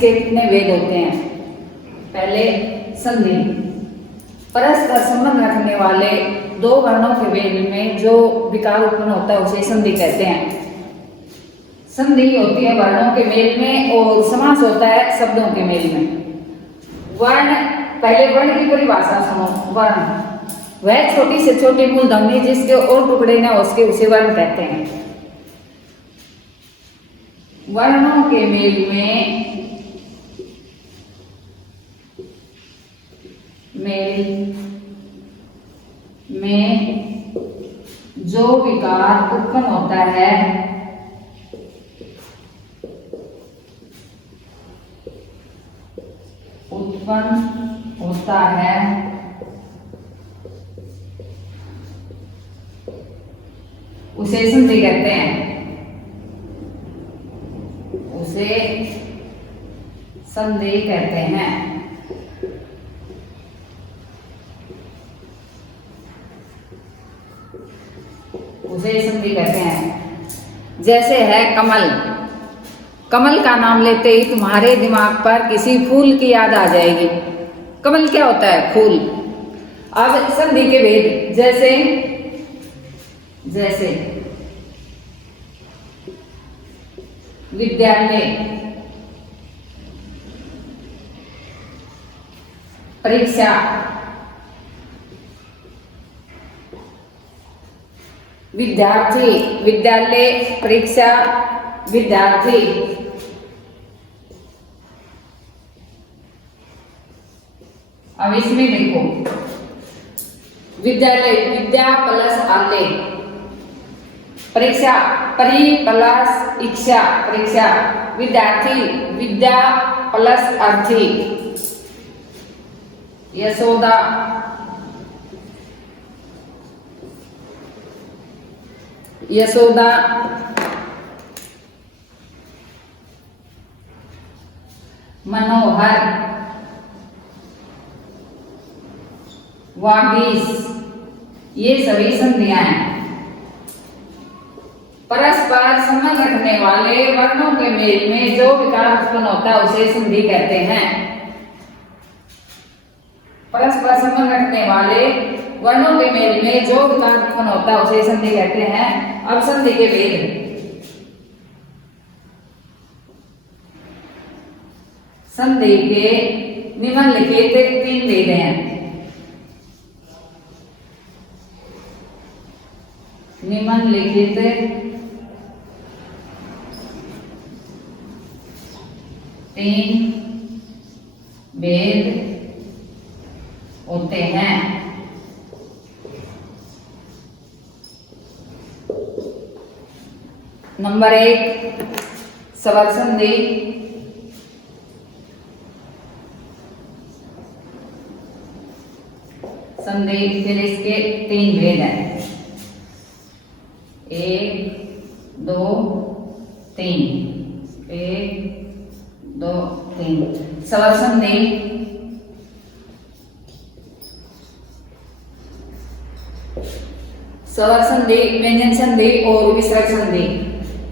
इसके कितने भेद होते हैं? पहले संधि। परस्पर संबंध रखने वाले दो वर्णों के भेद में जो विकार उत्पन्न होता है उसे संधि कहते हैं। संधि होती है वर्णों के मेल में और समास होता है शब्दों के मेल में। वर्ण, पहले वर्ण की परिभाषा सुनो। वर्ण वह छोटी से छोटी मूल ध्वनि जिसके और टुकड़े न हो उसके उसे वर्ण कहते हैं। वर्णों के मेल में जो विकार उत्पन्न होता है उसे संधि कहते हैं। उसे संधि कहते हैं। उसे संधि कहते हैं। जैसे है कमल। कमल का नाम लेते ही तुम्हारे दिमाग पर किसी फूल की याद आ जाएगी। कमल क्या होता है? फूल। अब संधि के भेद, जैसे विद्यालय, परीक्षा, विद्यार्थी, विद्यालय, परीक्षा, विद्यार्थी। अब इसमें देखो, विद्यालय विद्या प्लस आलय, परीक्षा परी प्लस इच्छा परीक्षा, विद्यार्थी विद्या प्लस अर्थी, यशोदा यशोदा, मनोहर, वागीश, ये सभी संधियां हैं। परस्पर संबंध रखने वाले वर्णों के मेल में जो विकार उत्पन्न होता है उसे संधि कहते हैं। परस्पर संबंध रखने वाले वर्णों के मेल में जो विकार उत्पन्न होता है उसे संधि कहते हैं। अब संधि के भेद, संधि के निम्नलिखित 3 भेद हैं। निम्नलिखित 3 भेद होते हैं। नंबर 1 स्वर संधि। फिर इसके 3 भेद हैं, 1 2 3, 1 2 3। स्वर संधि स्वर संधि, व्यंजन संधि और विसर्ग संधि।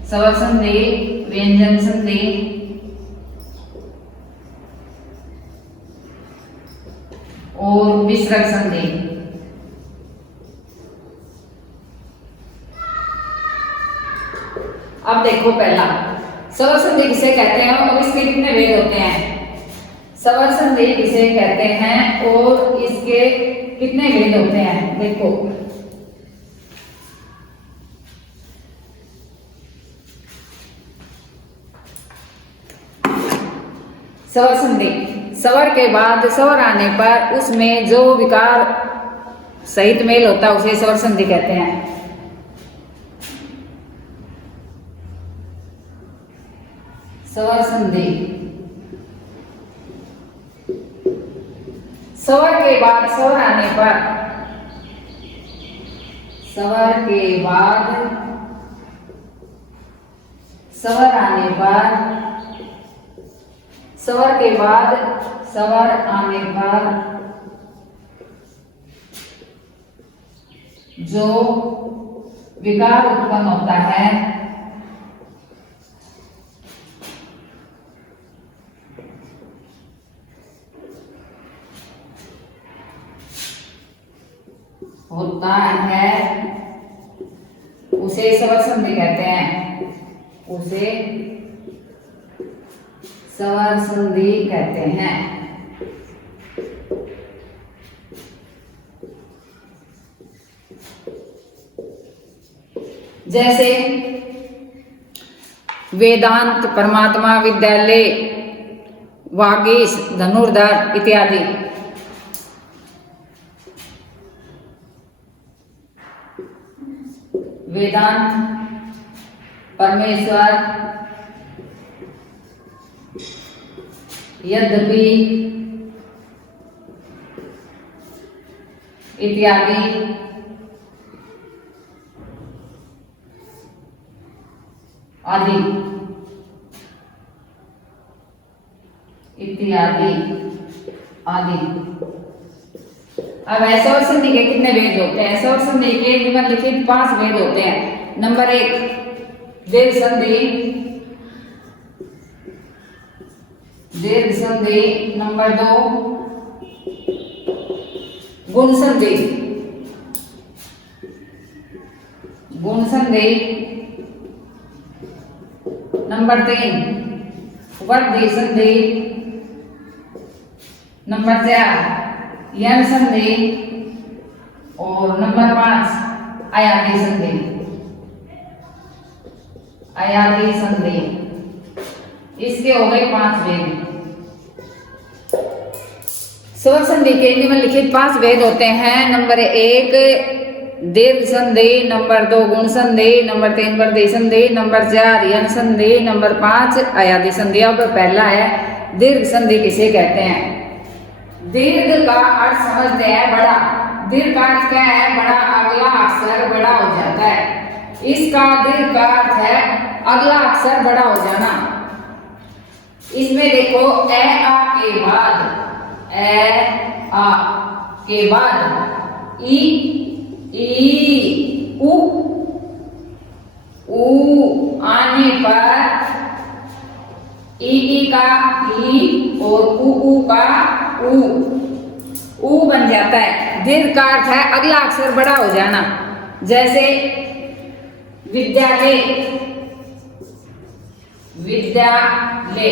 स्वर संधि, व्यंजन संधि और विसर्ग संधि। अब देखो, पहला स्वर संधि किसे कहते हैं और इसके कितने भेद होते हैं? स्वर संधि किसे कहते हैं और इसके कितने भेद होते हैं? देखो, स्वर संधि, स्वर के बाद स्वर आने पर उसमें जो विकार सहित मेल होता है उसे स्वर संधि कहते हैं। स्वर संधि, स्वर के बाद स्वर आने पर, स्वर के बाद स्वर आने पर, स्वर के बाद स्वर आने पर जो विकार उत्पन्न होता है होता है उसे स्वर संधि कहते हैं, उसे स्वर संधि कहते हैं। जैसे वेदांत, परमात्मा, विद्यालय, वागीश, धनुर्धर इत्यादि। वेदांत परमेश्वर, यद्यपि इत्यादि। आदि इत्यादि आदि। अब स्वर संधि के कितने भेद होते हैं? स्वर संधि के निम्नलिखित 5 भेद होते हैं। नंबर 1 दीर्घ संधि, दीर्घ संधि। नंबर 2 गुण संधि, गुण संधि। नंबर 3 वर्धी संधि। नंबर 4 यन संधि और नंबर 5 अयादी संधि, अयादी संधि। इसके हो गए 5 भेद। स्वर संधि के निम्नलिखित 5 भेद होते हैं। नंबर 1 दीर्घ संधि, नंबर 2 गुण संधि, नंबर 3 वर्धी संधि, नंबर 4 यन संधि, नंबर 5 अयादी संधि। अब पहला है दीर्घ संधि किसे कहते हैं? दीर्घ का अर्थ समझते हैं बड़ा। दीर्घ का अर्थ क्या है? बड़ा, अगला अक्षर बड़ा हो जाता है। इसका दीर्घ का अर्थ है अगला अक्षर बड़ा हो जाना। इसमें देखो ए आ के बाद, ए आ के बाद ई उ आने पर ई का ई और उ का उ बन जाता है। दीर्घ का अर्थ है अगला अक्षर बड़ा हो जाना। जैसे विद्यालय, विद्यालय,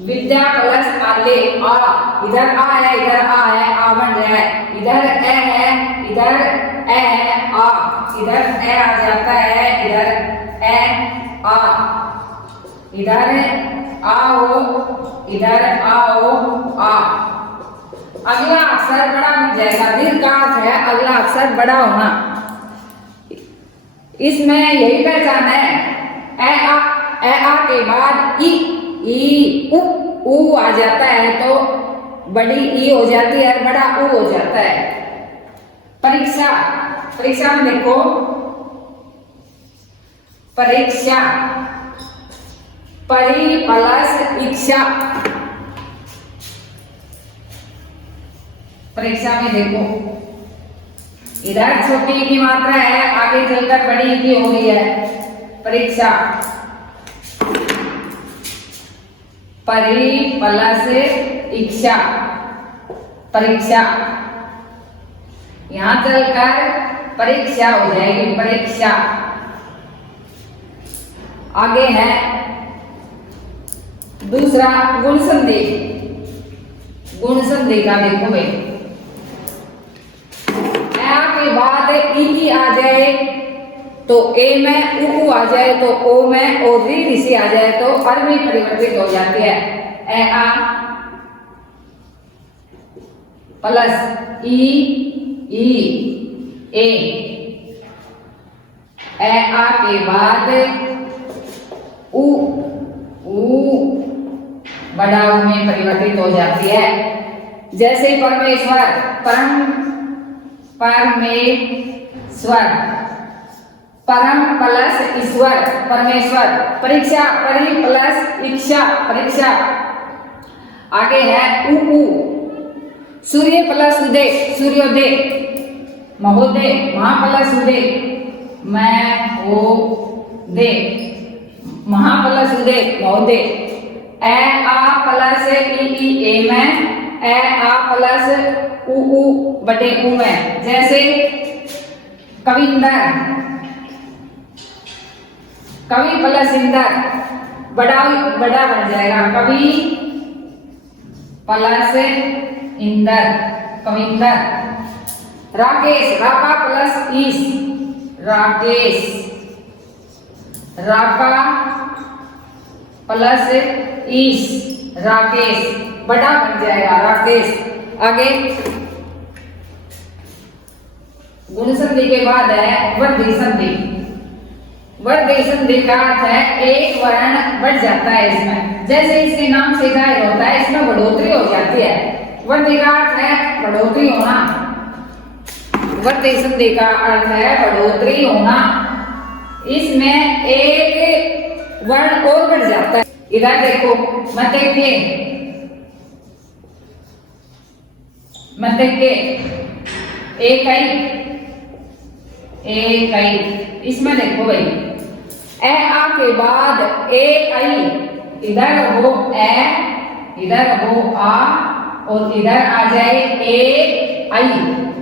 विद्या प्लस आले, आ, इधर आ है, इधर आ है, आ बन रहा है। इधर ए है, इधर ए है, आ, इधर ए आ जाता है, इधर ए आ, इधर आओ, इधर आओ, आ। अगला अक्षर बड़ा बन जाएगा। दीर्घ का अर्थ है अगला अक्षर बड़ा होना। इसमें यही पहचान है। ए आ के बाद ई उ आ जाता है तो बड़ी ई हो जाती है, बड़ा उ हो जाता है। परीक्षा, परीक्षा में देखो परीक्षा, परी प्लस इच्छा। परीक्षा में देखो इधर छोटी की मात्रा है, आगे चलकर बड़ी की हो गई है। परीक्षा, परी प्लस इच्छा, परीक्षा। यहां चलकर परीक्षा हो जाएगी, परीक्षा। आगे है दूसरा गुण संधि। गुण संधि का देखो भाई, के बाद ई आ जाए तो ए में उ आ जाए तो ओ में और री सी आ जाए तो अर में परिवर्तित हो जाती है। ए आ प्लस ई ए। ए आ के बाद उ बड़ा उ में परिवर्तित हो जाती है। जैसे परमेश्वर, परमेश्वर, परम प्लस ईश्वर, परमेश्वर। परीक्षा, परि प्लस इच्छा, परीक्षा। आगे है उ सूर्य प्लस उदय, सूर्योदय। महोदय, महा प्लस उदय, मैं हो दे, महा प्लस उदय, महोदय। ए आ प्लस ई ए में ए आ प्लस उ बटे ऊ में। जैसे कविंदर, कवि प्लस इंदर बड़ा बड़ा बन जाएगा, कवि प्लस इंदर कविंदर। राकेश, राका प्लस ईस राकेश, राका प्लस ईस राकेश बड़ा बन जाएगा राकेश। आगे गुण संधि के बाद है वृद्धि संधि। वृद्धि संधि का अर्थ है एक वर्ण बढ़ जाता है इसमें, जैसे इसके नाम से जाहिर होता है, इसमें बढ़ोतरी हो जाती है। वृद्धि का अर्थ है बढ़ोतरी होना, वृद्धि संधि का अर्थ है बढ़ोतरी होना। इसमें एक वर्ण और बढ़ जाता है। इधर देखो मतेके, मतेके एकई, एकई। इसमें देखो भाई ए आ के बाद ए आई, इधर हो ए, इधर हो आ और इधर आ जाए ए आई,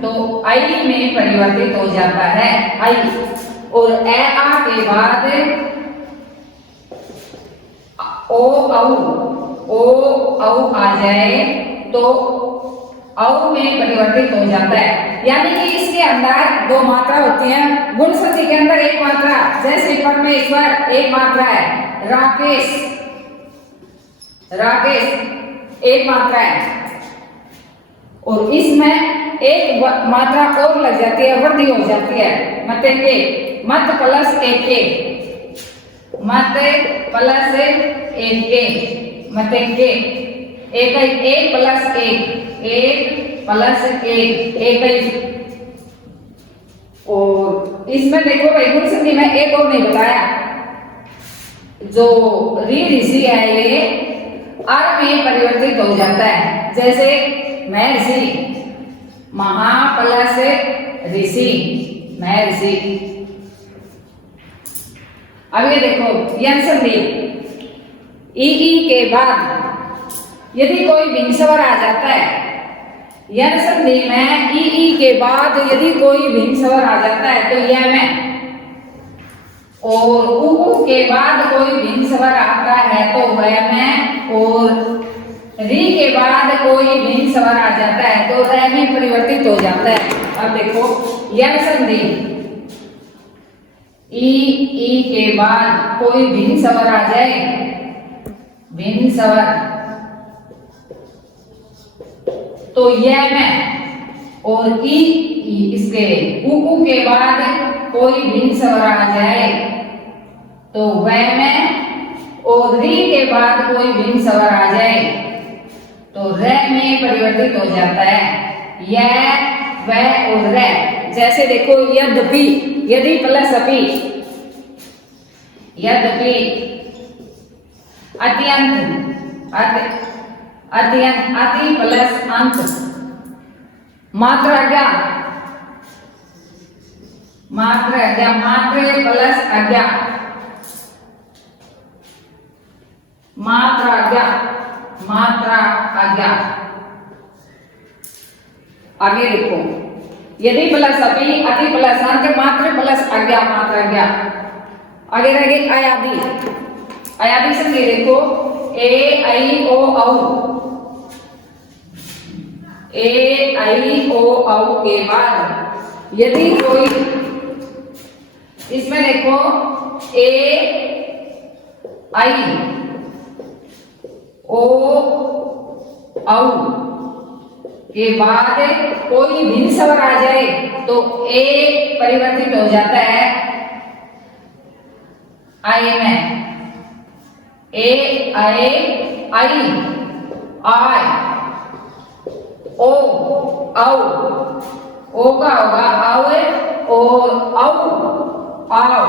तो आई में परिवर्तित हो जाता है आई। और ए आ के बाद ओ औ आ जाए तो औ में परिवर्तित हो जाता है। यानी कि इसके अंदर दो मात्रा होती हैं। गुण संधि के अंदर एक मात्रा, जैसे परमेश्वर एक मात्रा है, राकेश, राकेश एक मात्रा है, और इसमें एक मात्रा और लग जाती है, वृद्धि हो जाती है। मतेके, मत प्लस एके, मत प्लस एके, मतेके एक एक प्लस एक प्लस एक। और इसमें देखो भाई गुण संधि में एक और नहीं बताया, जो री ऋषि है ये अर में परिवर्तित हो जाता है। जैसे महर्षि, महा प्लस ऋषि महर्षि। अब ये देखो यन संधि, ई के बाद यदि कोई भिन्न स्वर आ जाता है, यन संधि में ई के बाद यदि कोई भिन्न स्वर आ जाता है तो यह में, और ऊ के बाद कोई भिन्न स्वर आता है तो वह में, और री के बाद कोई भिन्न स्वर आ जाता है तो र में परिवर्तित हो जाता है। अब देखो यन संधि, ई के बाद कोई भिन्न स्वर आ जाए, भिन्न स्वर, तो यह में, और ई इसके ऊ के बाद कोई भिन्न स्वर आ जाए तो वह में, और री के बाद कोई भिन्न स्वर आ जाए तो र में परिवर्तित हो जाता है। यह, वह और र। जैसे देखो यद्यपि, यदि प्लस अपि, यद्यपि, अत्यंत, अत्यंत, अति प्लस अंत, मात्रा क्या, मात्र क्या, मात्र प्लस अज्ञा, मात्रा क्या, मात्रा अज्ञा। आगे देखो यदि प्लस अपि, अति प्लस अंत, मात्र प्लस अज्ञा, मात्रा अज्ञा। आगे रहेगी अयादि, अयादि संधि देखो ए आई ओ औ, ए आई ओ औ के बाद यदि कोई, इसमें देखो ए आई ओ औ के बाद कोई भिन्न स्वर आ जाए तो ए परिवर्तित हो जाता है आई में। ए आए आई, आय, ओ औ, ओ का होगा आवे और औ आओ।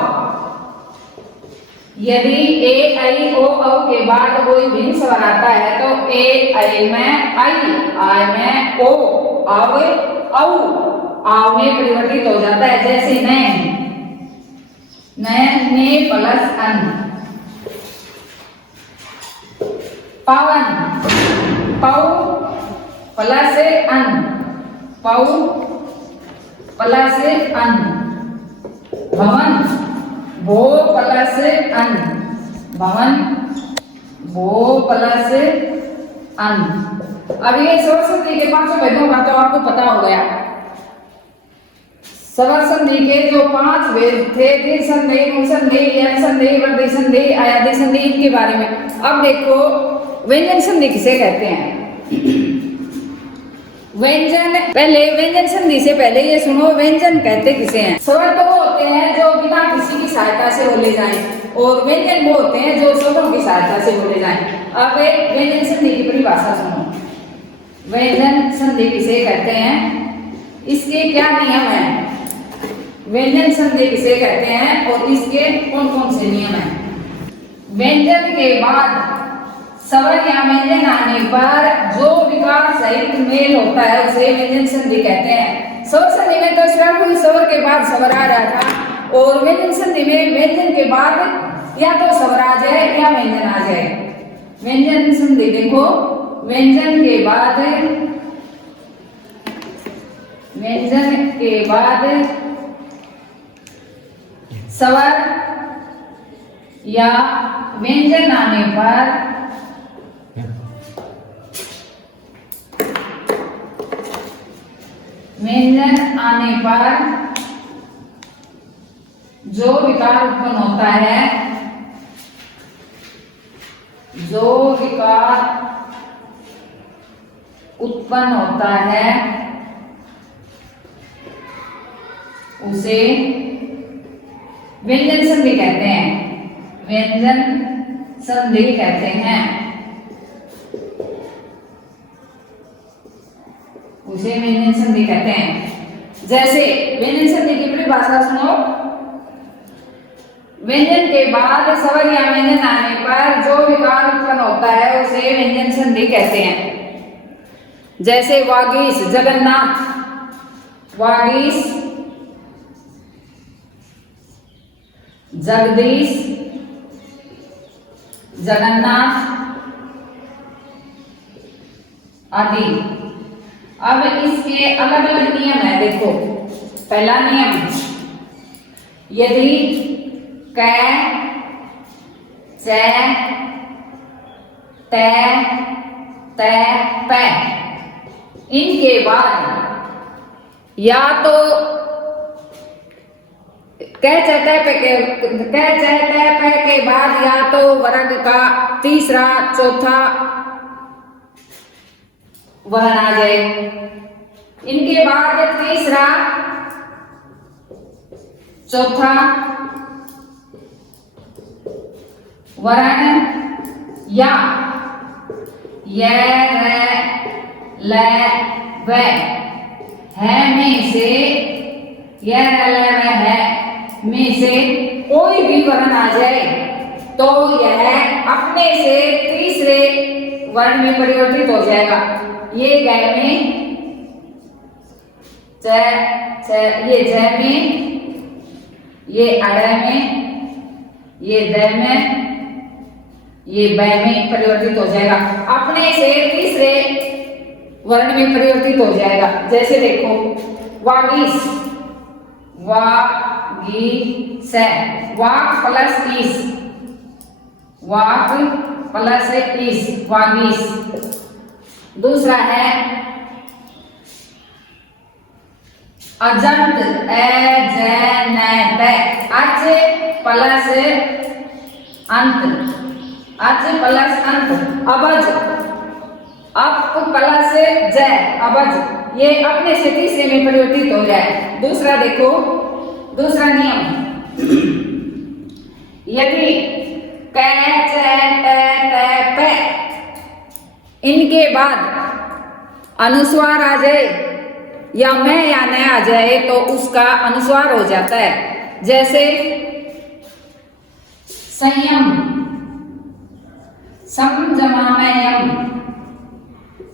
यदि ए आई ओ औ के बाद कोई भिन्न स्वर आता है तो ए आई में आई, आय में ओ, आवे औ, आव में परिवर्तित हो जाता है। जैसे नैन, नैन ने प्लस अन, पवन, पौ प्लस अन, पौ प्लस अन, भवन भो प्लस अन, भवन भो प्लस अन। अब ये स्वर संधि के पांचों भेदों का तो आपको पता हो गया। स्वर संधि के जो 5 भेद थे, दीर्घ संधि, मूल संधि, यम संधि, वृद्धि संधि, आयादी संधि, इनके बारे में। अब देखो व्यंजन संधि किसे कहते हैं। व्यंजन, पहले व्यंजन संधि से पहले ये सुनो, व्यंजन कहते किसे हैं। स्वर तो वो होते हैं जो बिना किसी की सहायता से बोले जाएं, और व्यंजन वो होते हैं जो स्वरों की सहायता से बोले जाएं। अब व्यंजन संधि की परिभाषा सुनो। व्यंजन संधि किसे कहते हैं, इसके क्या नियम हैं, व्यंजन संधि किसे कहते हैं और इसके कौन कौन से नियम हैं। व्यंजन के बाद स्वर या व्यंजन आने पर जो विकार सहित मेल होता है उसे व्यंजन संधि कहते हैं। स्वर संधि में तो स्वर के बाद स्वर आ रहा था, और व्यंजन संधि में व्यंजन के बाद या तो स्वर आ जाए या व्यंजन आ जाए। व्यंजन संधि देखो, व्यंजन के बाद स्वर या व्यंजन आने पर जो विकार उत्पन्न होता है, उसे व्यंजन संधि कहते हैं। व्यंजन संधि कहते हैं, उसे व्यंजन संधि कहते हैं। जैसे व्यंजन संधि की परिभाषा सुनो। व्यंजन के बाद स्वर या व्यंजन आने पर जो विकार उत्पन्न होता है उसे व्यंजन संधि कहते हैं। जैसे वागीश, जगन्नाथ, वागीश, जगदीश, जगन्नाथ आदि। अब इसके अलग अलग नियम है, देखो। पहला नियम, यदि कै, चै, तै, तै, पै इनके बाद या तो कै चै तै पै के बाद या तो वर्ग का तीसरा चौथा वर्ण आ जाए। इनके बाद तीसरा चौथा वर्ण या य, र, ल, व है में से, य, र, ल, व है में से कोई भी वर्ण आ जाए तो यह अपने से तीसरे वर्ण में परिवर्तित हो जाएगा। ये ग में, ये ज में, ये अड़ में, ये द में, ये ब में परिवर्तित हो जाएगा। अपने से तीसरे वर्ण में परिवर्तित हो जाएगा। जैसे देखो, वागीश, वागीश, वाक प्लस ईस, वाक प्लस ईस, वागीश। दूसरा है अजंत, अच प्लस अंत, अच प्लस अंत, अबज, अप प्लस ज, अबज। ये अपने से तीसरे में परिवर्तित हो जाए। दूसरा देखो, दूसरा नियम, यदि कै, चै, तै, तै, पै इनके बाद अनुस्वार आ जाए या मैं या न आ जाए तो उसका अनुस्वार हो जाता है। जैसे संयम, सम जमा में यम,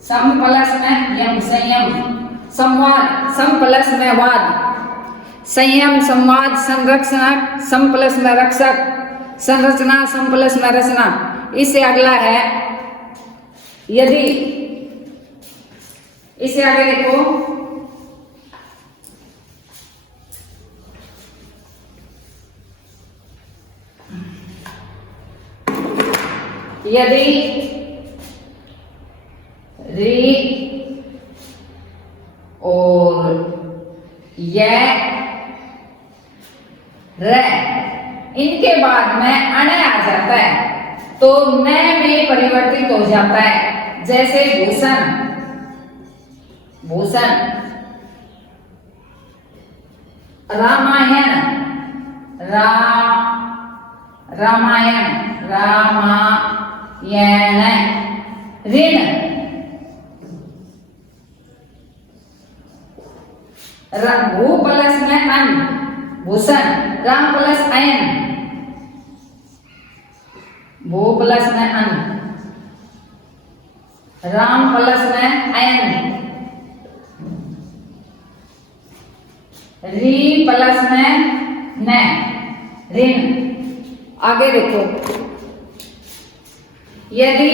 सम प्लस में यम, संयम। संवाद, सम प्लस में वाद, संयम, संवाद। संरक्षण, सम प्लस में रक्षक, संरचना, सम प्लस में रचना। इससे अगला है, यदि इससे आगे देखो, यदि री और य र इनके बाद में अण आ जाता है तो न में परिवर्तित हो जाता है। जैसे भूषण, भूषण, रामायण, रामायण, रामायण, ऋण, भू प्लस में अन, भूषण, राम प्लस अयन, भू प्लस में अन, राम प्लस में अयन, री प्लस में न, ऋण। आगे देखो, यदि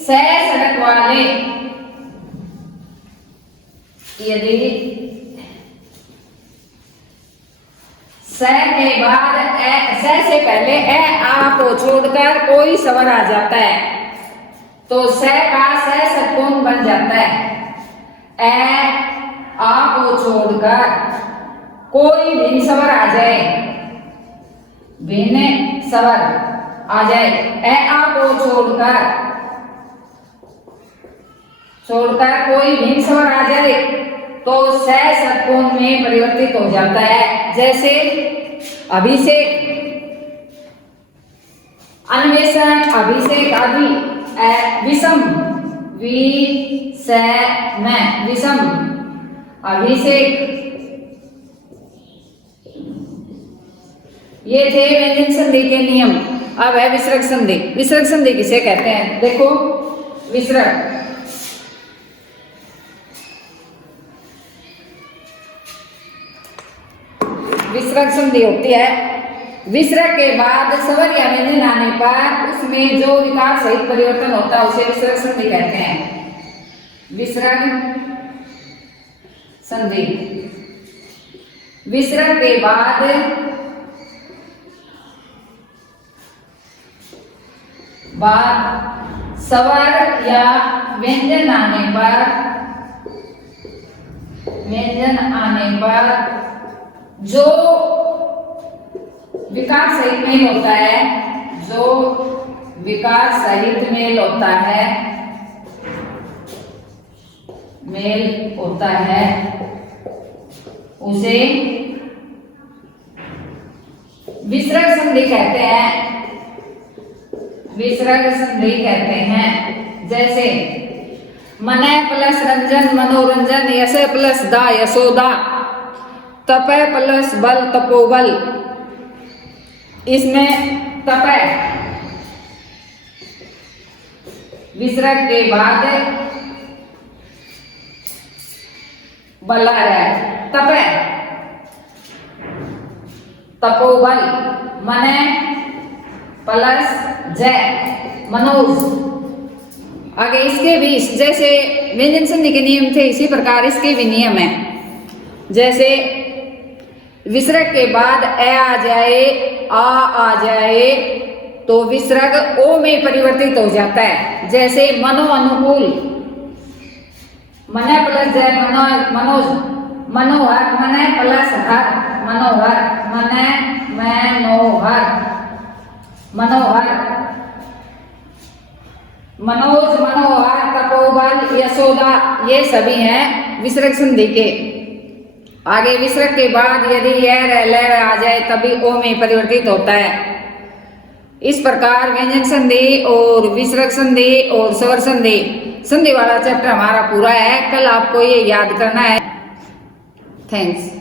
सड़क वाले, यदि स के बाद स से पहले आ को छोड़कर कोई स्वर आ जाता है तो स का स षट्कोण बन जाता है। आ को छोड़कर कोई भिन्न स्वर आ जाए, भिन्न स्वर आ जाए, आ को छोड़कर कोई भिन्न स्वर आ जाए तो स षट्कोण में परिवर्तित हो जाता है। जैसे अभिषेक, अन्वेषण, अभिषेक आदि। विषम, विषम, अभिषेक। ये थे व्यंजन संधि के नियम। अब है विसर्ग संधि। विसर्ग संधि किसे कहते हैं? देखो, विसर्ग, विसर्ग संधि होती है। विसर्ग के बाद स्वर या व्यंजन आने पर उसमें जो विकार सहित परिवर्तन होता है उसे विसर्ग संधि कहते हैं। विसर्ग संधि। विसर्ग के बाद स्वर या व्यंजन आने पर जो विकार सहित मेल होता है, जो विकार सहित मेल होता है, उसे विसर्ग संधि कहते हैं। विसर्ग संधि कहते हैं। जैसे मनय प्लस रंजन मनोरंजन, यश प्लस दा यशोदा, तपय प्लस बल तपोबल। इसमें तपय विसर्ग के बाद बल आ रहा है, तपय, तपोबल, मनय प्लस जय मनोज। आगे इसके भी जैसे व्यंजन संधि के नियम थे इसी प्रकार इसके भी नियम है। जैसे विसर्ग के बाद आ जाए, आ जाए तो विसर्ग ओ में परिवर्तित हो जाता है। जैसे मनो अनुकूल, मन प्लस जय मनोज, मनोहर, मन प्लस हर मनोहर, मनोहर, मनोहर, मनोज, मनोहर, तपोबल, यशोदा, ये सभी हैं विसर्ग संधि के। आगे विसर्ग के बाद यदि य ल आ जाए तभी ओ में परिवर्तित होता है। इस प्रकार व्यंजन संधि और विसर्ग संधि और स्वर संधि वाला चैप्टर हमारा पूरा है। कल आपको ये याद करना है। थैंक्स।